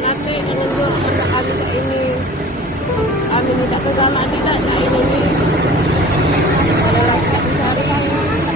nanti menunjuk anak kami saat ini. Kami minta agama tidak saat ini. Kalau lagi mencari yang benar.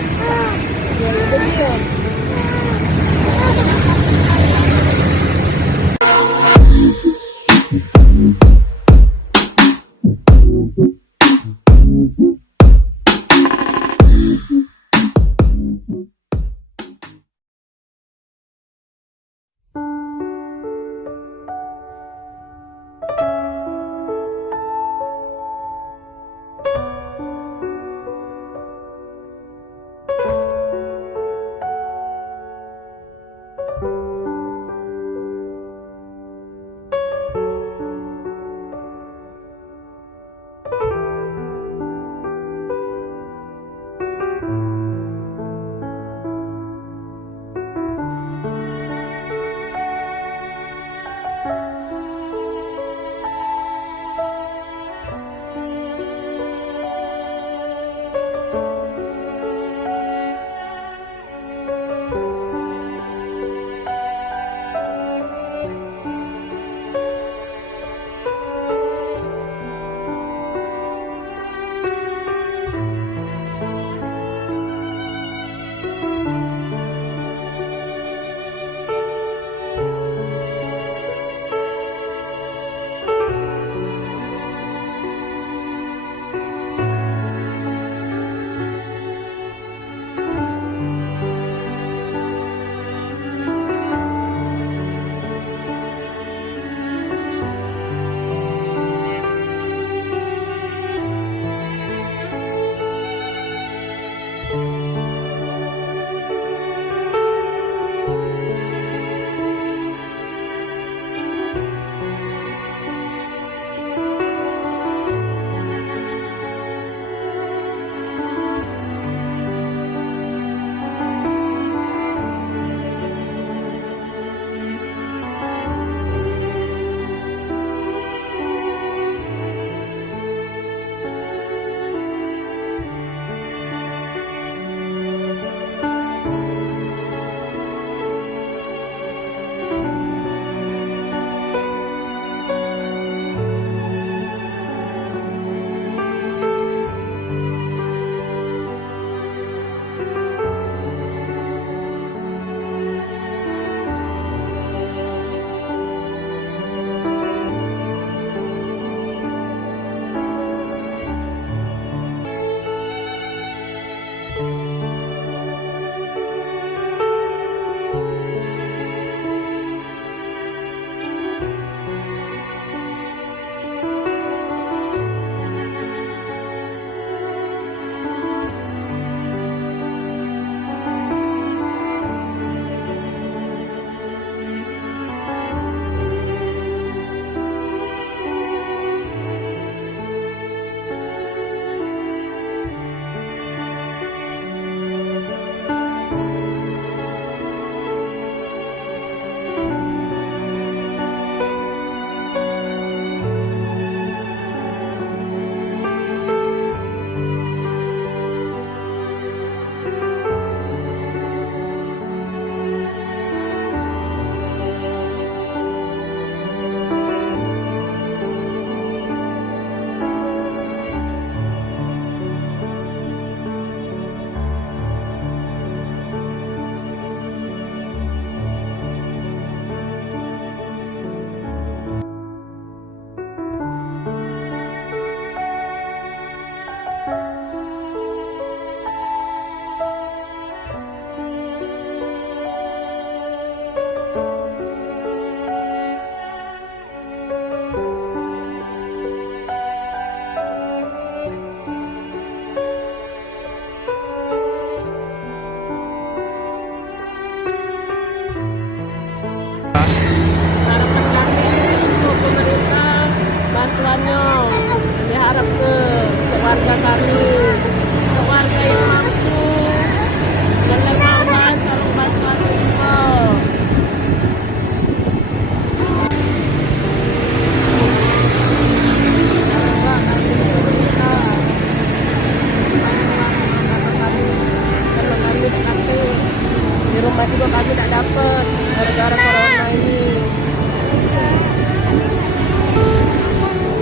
rumah juga kami tidak dapat gara-gara corona ini.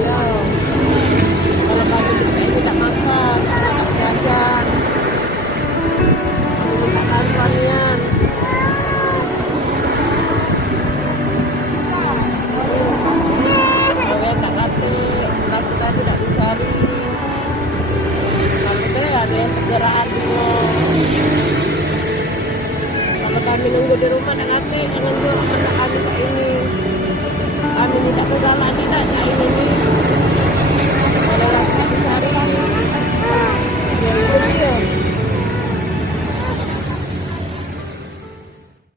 Ya, kalau kami ini tak makan, tak jajan, kami minta bantuan. Kalian tak kate, laki tadi tak dicari. Kalau itu ya ada yang pergerakan dulu. Kalau kami nunggu di rumah tak kate, nunggu anak kami saat ini. Kami minta agama tidak saat ini. Kalau laki tak dicari, ya itu dia.